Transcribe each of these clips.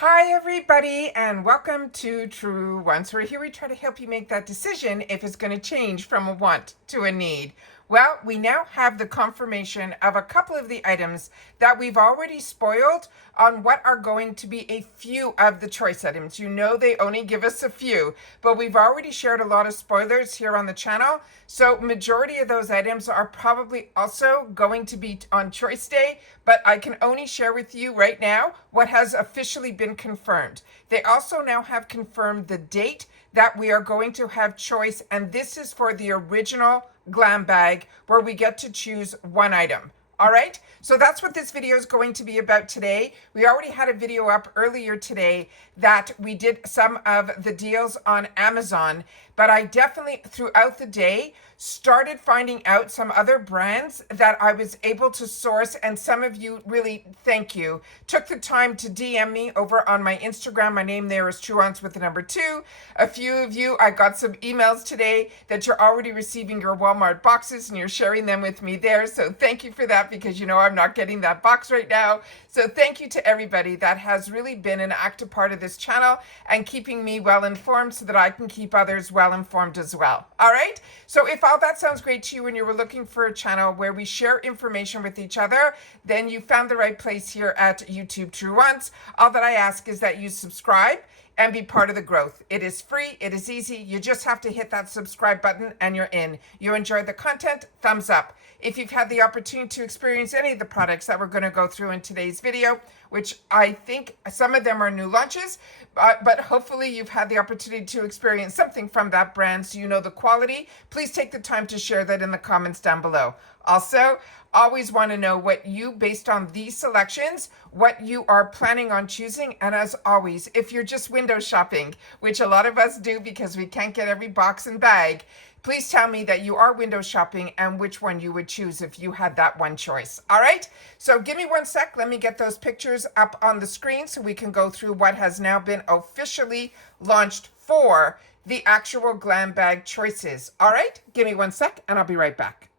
Hi, everybody, and welcome to TrueWants. Where here we try to help you make that decision if it's going to change from a want to a need. Well, we now have the confirmation of a couple of the items that we've already spoiled on what are going to be a few of the choice items. You know, they only give us a few, but we've already shared a lot of spoilers here on the channel. So majority of those items are probably also going to be on choice day, but I can only share with you right now what has officially been confirmed. They also now have confirmed the date that we are going to have choice, and this is for the original Glam Bag, where we get to choose one item. All right, so that's what this video is going to be about today. We already had a video up earlier today that we did some of the deals on Amazon, but I definitely throughout the day started finding out some other brands that I was able to source, and some of you, really thank you, took the time to DM me over on my Instagram. My name there is TrueWants with the number 2. A few of you, I got some emails today that you're already receiving your Walmart boxes and you're sharing them with me there, so thank you for that, because you know I'm not getting that box right now. So thank you to everybody that has really been an active part of this channel and keeping me well informed so that I can keep others well informed as well. All right, so if all that sounds great to you and you were looking for a channel where we share information with each other, then you found the right place here at YouTube TrueWants. All that I ask is that you subscribe and be part of the growth. It is free, it is easy. You just have to hit that subscribe button and you're in. You enjoyed the content, thumbs up. If you've had the opportunity to experience any of the products that we're going to go through in today's video, which I think some of them are new launches, but hopefully you've had the opportunity to experience something from that brand so you know the quality, please take the time to share that in the comments down below. Also, always want to know what you, based on these selections, what you are planning on choosing. And as always, if you're just window shopping, which a lot of us do because we can't get every box and bag, please tell me that you are window shopping and which one you would choose if you had that one choice. All right, so give me one sec. Let me get those pictures up on the screen so we can go through what has now been officially launched for the actual Glam Bag choices. All right, give me one sec and I'll be right back.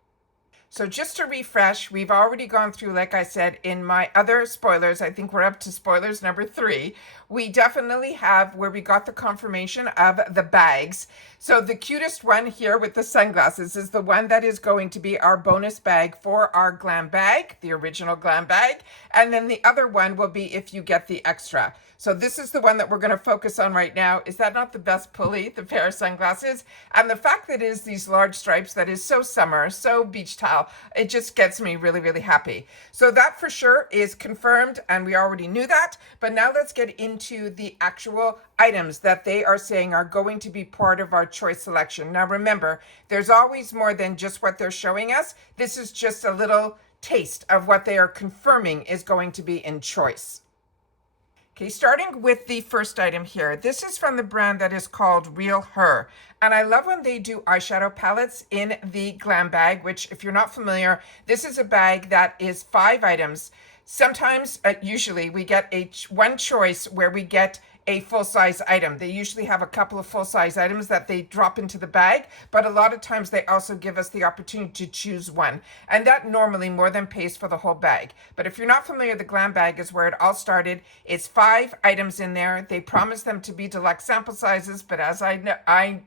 So just to refresh, we've already gone through, like I said, in my other spoilers, I think we're up to spoilers number 3. We definitely have where we got the confirmation of the bags. So the cutest one here with the sunglasses is the one that is going to be our bonus bag for our Glam Bag, the original Glam Bag. And then the other one will be if you get the extra. So this is the one that we're going to focus on right now. Is that not the best pulley, the pair of sunglasses? And the fact that it is these large stripes, that is so summer, so beach towel, it just gets me really, really happy. So that for sure is confirmed, and we already knew that. But now let's get into the actual items that they are saying are going to be part of our choice selection. Now remember, there's always more than just what they're showing us. This is just a little taste of what they are confirming is going to be in choice. Okay, starting with the first item here. This is from the brand that is called Real Her. And I love when they do eyeshadow palettes in the Glam Bag, which if you're not familiar, this is a bag that is 5 items. Sometimes, usually, we get one choice where we get a full-size item. They usually have a couple of full-size items that they drop into the bag, but a lot of times they also give us the opportunity to choose one. And that normally more than pays for the whole bag. But if you're not familiar, the Glam Bag is where it all started. It's 5 items in there. They promise them to be deluxe sample sizes, but as I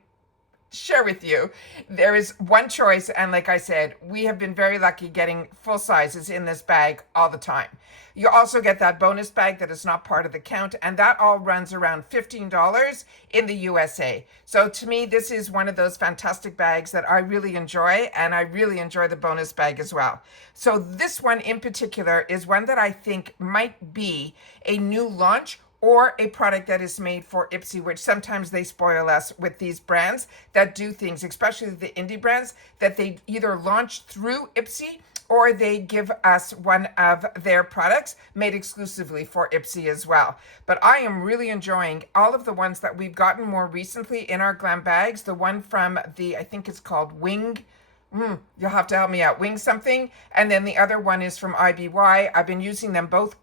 share with you, there is one choice, and like I said, we have been very lucky getting full sizes in this bag all the time. You also get that bonus bag that is not part of the count, and that all runs around $15 in the USA. So to me, this is one of those fantastic bags that I really enjoy, and I really enjoy the bonus bag as well. So this one in particular is one that I think might be a new launch or a product that is made for IPSY, which sometimes they spoil us with these brands that do things, especially the indie brands, that they either launch through IPSY or they give us one of their products made exclusively for IPSY as well. But I am really enjoying all of the ones that we've gotten more recently in our Glam Bags. The one from the, I think it's called Wing, you'll have to help me out, Wing something. And then the other one is from IPSY. I've been using them both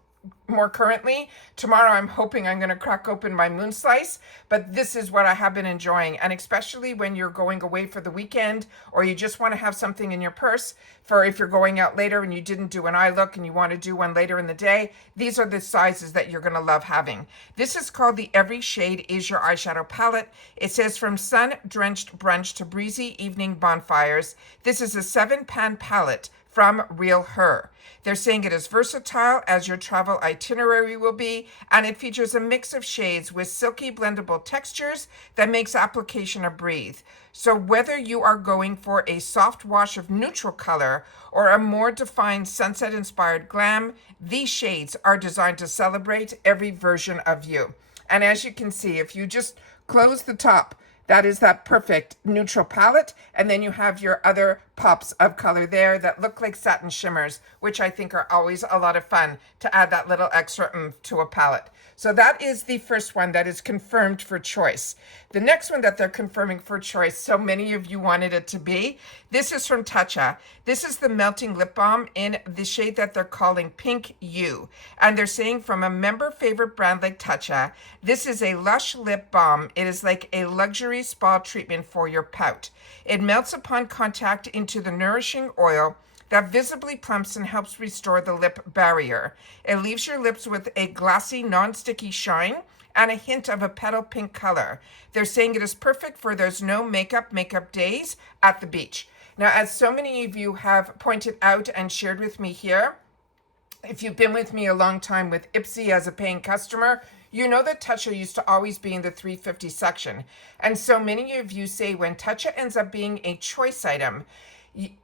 more currently. Tomorrow I'm hoping I'm going to crack open my moon slice, but this is what I have been enjoying. And especially when you're going away for the weekend, or you just want to have something in your purse for if you're going out later and you didn't do an eye look and you want to do one later in the day, these are the sizes that you're going to love having. This is called the Every Shade Is Your Eyeshadow Palette. It says from sun-drenched brunch to breezy evening bonfires. This is a 7-pan palette from Real Her. They're saying it is versatile as your travel itinerary will be, and it features a mix of shades with silky blendable textures that makes application a breeze. So whether you are going for a soft wash of neutral color or a more defined sunset-inspired glam, these shades are designed to celebrate every version of you. And as you can see, if you just close the top, that is that perfect neutral palette. And then you have your other pops of color there that look like satin shimmers, which I think are always a lot of fun to add that little extra oomph to a palette. So that is the first one that is confirmed for choice. The next one that they're confirming for choice, so many of you wanted it to be, this is from Tatcha. This is the Melting Lip Balm in the shade that they're calling Pink You. And they're saying from a member favorite brand like Tatcha, this is a lush lip balm. It is like a luxury spa treatment for your pout. It melts upon contact into the nourishing oil that visibly plumps and helps restore the lip barrier. It leaves your lips with a glassy, non-sticky shine and a hint of a petal pink color. They're saying it is perfect for those no makeup days at the beach. Now, as so many of you have pointed out and shared with me here, if you've been with me a long time with IPSY as a paying customer, you know that Tatcha used to always be in the $3.50 section. And so many of you say when Tatcha ends up being a choice item,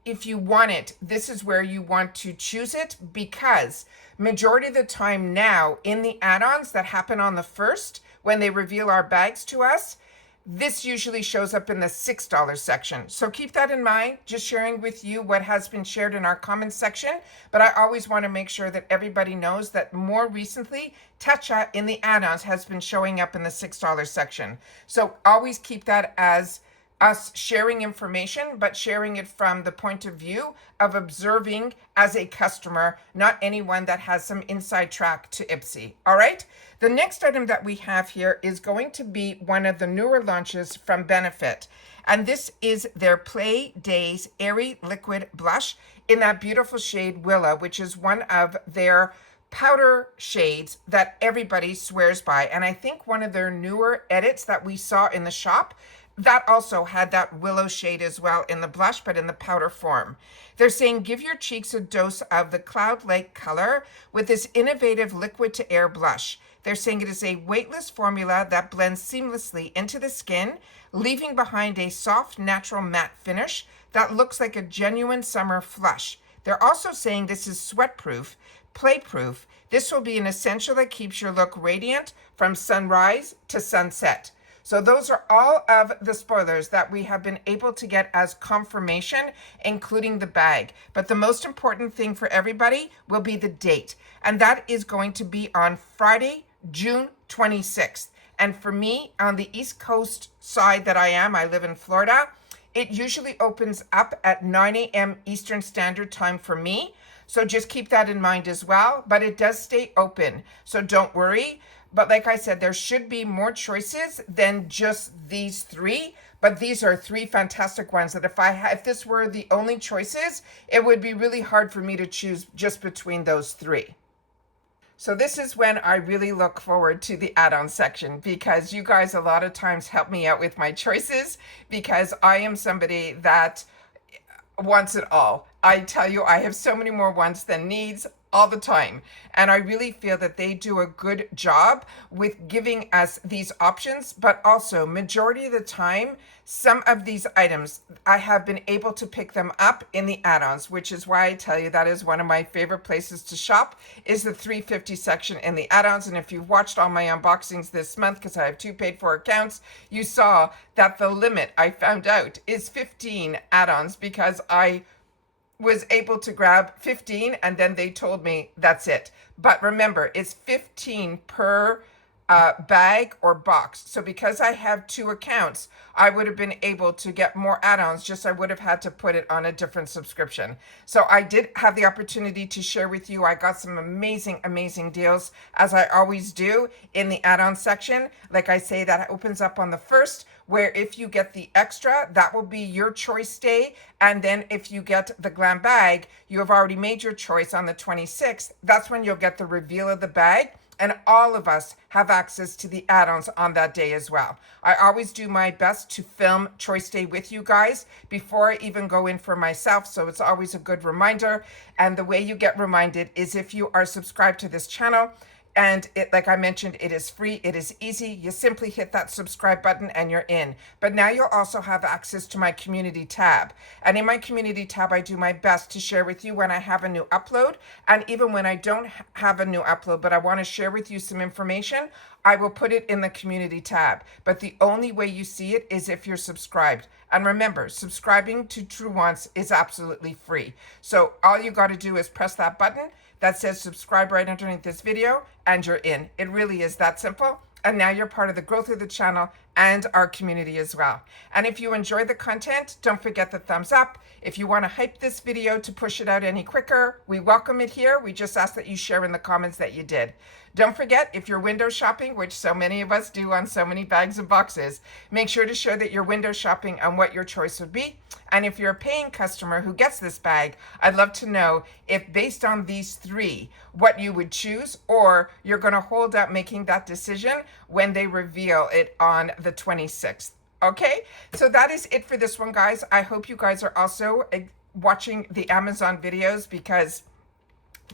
if you want it, this is where you want to choose it, because majority of the time now in the add-ons that happen on the 1st, when they reveal our bags to us, this usually shows up in the $6 section. So keep that in mind, just sharing with you what has been shared in our comments section. But I always want to make sure that everybody knows that more recently, Tatcha in the add-ons has been showing up in the $6 section. So always keep that as us sharing information, but sharing it from the point of view of observing as a customer, not anyone that has some inside track to IPSY. All right. The next item that we have here is going to be one of the newer launches from Benefit. And this is their Play Days Airy Liquid Blush in that beautiful shade Willa, which is one of their powder shades that everybody swears by. And I think one of their newer edits that we saw in the shop that also had that willow shade as well in the blush, but in the powder form. They're saying give your cheeks a dose of the cloud-like color with this innovative liquid to air blush. They're saying it is a weightless formula that blends seamlessly into the skin, leaving behind a soft, natural matte finish that looks like a genuine summer flush. They're also saying this is sweat-proof, play-proof. This will be an essential that keeps your look radiant from sunrise to sunset. So those are all of the spoilers that we have been able to get as confirmation, including the bag. But the most important thing for everybody will be the date. And that is going to be on Friday, June 26th. And for me, on the East Coast side that I live in Florida, it usually opens up at 9 a.m. Eastern Standard Time for me. So just keep that in mind as well. But it does stay open, so don't worry. But like I said, there should be more choices than just these three. But these are three fantastic ones that if this were the only choices, it would be really hard for me to choose just between those three. So this is when I really look forward to the add-on section, because you guys a lot of times help me out with my choices, because I am somebody that wants it all. I tell you, I have so many more wants than needs all the time. And I really feel that they do a good job with giving us these options, but also majority of the time, some of these items, I have been able to pick them up in the add-ons, which is why I tell you that is one of my favorite places to shop, is the $3.50 section in the add-ons. And if you've watched all my unboxings this month, because I have 2 paid for accounts, you saw that the limit I found out is 15 add-ons, because I was able to grab 15 and then they told me that's it. But remember, it's 15 per bag or box. So because I have two accounts, I would have been able to get more add-ons, just I would have had to put it on a different subscription. So I did have the opportunity to share with you. I got some amazing deals, as I always do, in the add-on section. Like I say, that opens up on the 1st, where if you get the extra, that will be your choice day. And then if you get the Glam Bag, you have already made your choice on the 26th. That's when you'll get the reveal of the bag. And all of us have access to the add-ons on that day as well. I always do my best to film Choice Day with you guys before I even go in for myself, so it's always a good reminder. And the way you get reminded is if you are subscribed to this channel. And it, like I mentioned, it is free, it is easy. You simply hit that subscribe button and you're in. But now you'll also have access to my community tab. And in my community tab, I do my best to share with you when I have a new upload. And even when I don't have a new upload, but I want to share with you some information, I will put it in the community tab. But the only way you see it is if you're subscribed. And remember, subscribing to TrueWants is absolutely free. So all you got to do is press that button that says subscribe right underneath this video, and you're in. It really is that simple. And now you're part of the growth of the channel and our community as well. And if you enjoy the content, don't forget the thumbs up. If you want to hype this video to push it out any quicker, we welcome it here. We just ask that you share in the comments that you did. Don't forget, if you're window shopping, which so many of us do on so many bags and boxes, make sure to share that you're window shopping and what your choice would be. And if you're a paying customer who gets this bag, I'd love to know if based on these 3, what you would choose, or you're going to hold up making that decision when they reveal it on the 26th. Okay, so that is it for this one, guys. I hope you guys are also watching the Amazon videos, because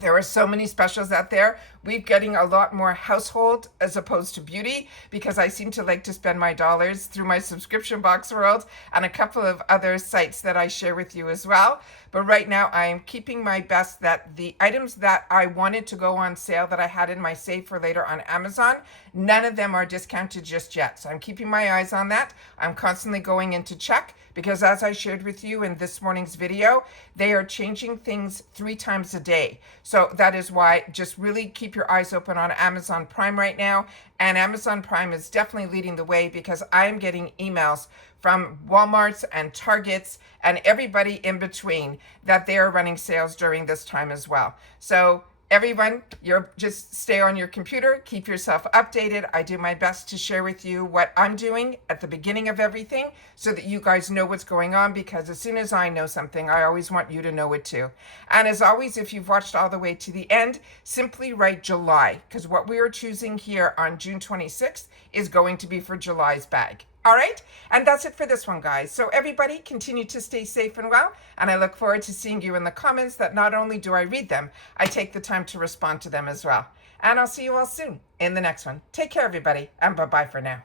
there are so many specials out there. We're getting a lot more household as opposed to beauty, because I seem to like to spend my dollars through my subscription box world and a couple of other sites that I share with you as well. But right now I am keeping my best that the items that I wanted to go on sale that I had in my save for later on Amazon, none of them are discounted just yet. So I'm keeping my eyes on that. I'm constantly going in to check, because as I shared with you in this morning's video, they are changing things 3 times a day. So that is why just really keep your eyes open on Amazon Prime right now. And Amazon Prime is definitely leading the way, because I am getting emails from Walmarts and Targets and everybody in between that they are running sales during this time as well. So everyone, you're just stay on your computer, keep yourself updated. I do my best to share with you what I'm doing at the beginning of everything, so that you guys know what's going on, because as soon as I know something, I always want you to know it too. And as always, if you've watched all the way to the end, simply write July, because what we are choosing here on June 26th is going to be for July's bag. All right, and that's it for this one, guys. So everybody continue to stay safe and well, and I look forward to seeing you in the comments. That not only do I read them, I take the time to respond to them as well. And I'll see you all soon in the next one. Take care, everybody, and bye-bye for now.